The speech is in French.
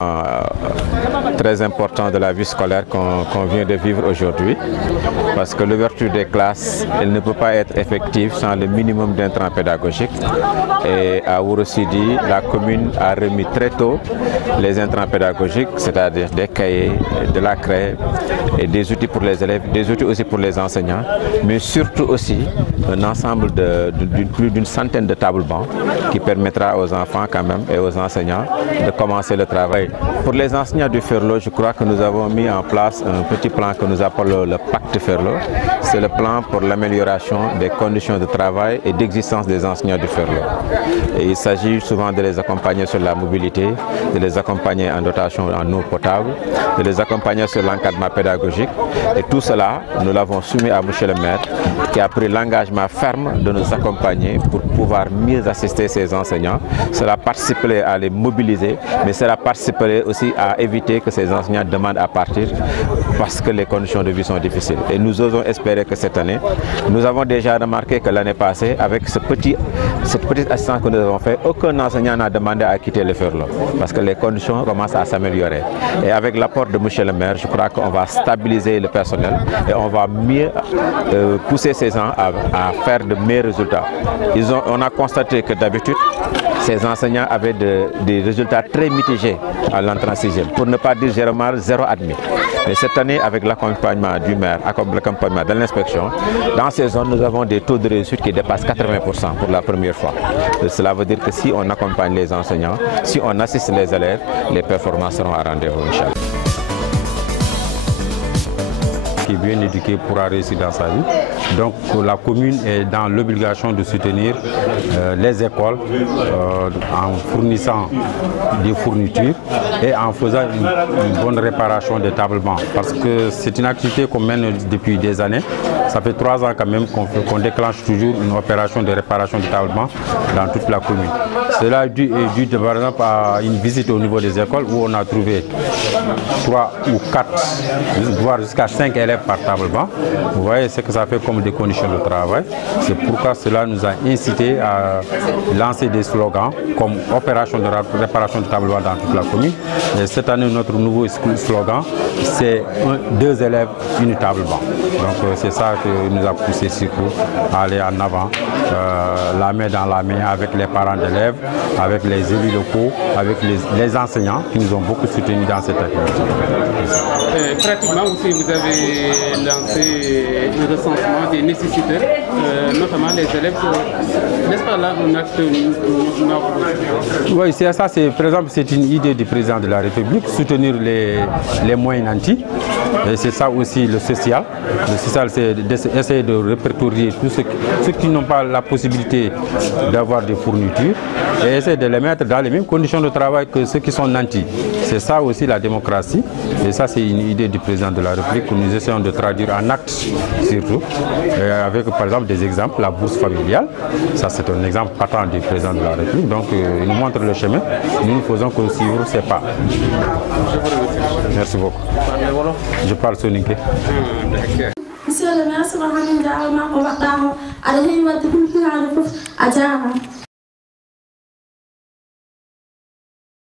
Très important de la vie scolaire qu'on vient de vivre aujourd'hui, parce que l'ouverture des classes, elle ne peut pas être effective sans le minimum d'intrants pédagogiques. Et à Ourossidi, la commune a remis très tôt les intrants pédagogiques, c'est-à-dire des cahiers, de la craie et des outils pour les élèves, des outils aussi pour les enseignants, mais surtout aussi un ensemble de plus d'une centaine de tables-bancs qui permettra aux enfants quand même et aux enseignants de commencer le travail. Pour les enseignants du Ferlo, je crois que nous avons mis en place un petit plan que nous appelons le Pacte Ferlo. C'est le plan pour l'amélioration des conditions de travail et d'existence des enseignants du Ferlo. Et il s'agit souvent de les accompagner sur la mobilité, de les accompagner en dotation en eau potable, de les accompagner sur l'encadrement pédagogique. Et tout cela, nous l'avons soumis à M. le maire, qui a pris l'engagement ferme de nous accompagner pour pouvoir mieux assister ces enseignants. Cela participerait à les mobiliser, mais cela participerait aussi à éviter que ces enseignants demandent à partir parce que les conditions de vie sont difficiles. Et nous osons espérer que cette année, nous avons déjà remarqué que l'année passée, avec cette petite assistance que nous avons fait, aucun enseignant n'a demandé à quitter le Ferlo parce que les conditions commencent à s'améliorer. Et avec l'apport de M. le maire, je crois qu'on va stabiliser le personnel et on va mieux pousser ces gens à faire de meilleurs résultats. On a constaté que d'habitude, ces enseignants avaient des résultats très mitigés à l'entrée en 6e, pour ne pas dire généralement 0 admis. Mais cette année, avec l'accompagnement du maire, l'accompagnement de l'inspection, dans ces zones, nous avons des taux de réussite qui dépassent 80% pour la première fois. Et cela veut dire que si on accompagne les enseignants, si on assiste les élèves, les performances seront à rendez-vous, Inch'Allah. Qui est bien éduqué pourra réussir dans sa vie. Donc la commune est dans l'obligation de soutenir les écoles en fournissant des fournitures et en faisant une bonne réparation des tables-bancs. Parce que c'est une activité qu'on mène depuis des années. Ça fait 3 ans quand même qu'on déclenche toujours une opération de réparation des tables-bancs dans toute la commune. Cela est dû par exemple à une visite au niveau des écoles où on a trouvé 3 ou 4, voire jusqu'à 5 élèves par table-banc. Vous voyez ce que ça fait comme des conditions de travail. C'est pourquoi cela nous a incité à lancer des slogans comme opération de réparation de table-banc dans toute la commune. Et cette année, notre nouveau slogan, c'est 2 élèves, une table-banc. Donc c'est ça qui nous a poussé surtout à aller en avant, la main dans la main avec les parents d'élèves, avec les élus locaux, avec les enseignants qui nous ont beaucoup soutenus dans cette activité. Pratiquement aussi, vous avez lancé le recensement des nécessiteurs, notamment les élèves. N'est-ce pas là un acte? Oui, c'est ça. Par exemple, c'est une idée du président de la République, soutenir les moins nantis. Et c'est ça aussi le social. Le social, c'est d'essayer de répertorier tous ceux qui n'ont pas la possibilité d'avoir des fournitures et essayer de les mettre dans les mêmes conditions de travail que ceux qui sont nantis. C'est ça aussi la démocratie. Et ça, c'est une idée du président de la République que nous essayons de traduire en actes surtout. Avec par exemple des exemples, la bourse familiale. Ça, c'est un exemple patent du président de la République. Donc, il nous montre le chemin. Nous ne faisons que suivre ses pas. Merci beaucoup. Je parle soninké. Monsieur le maire,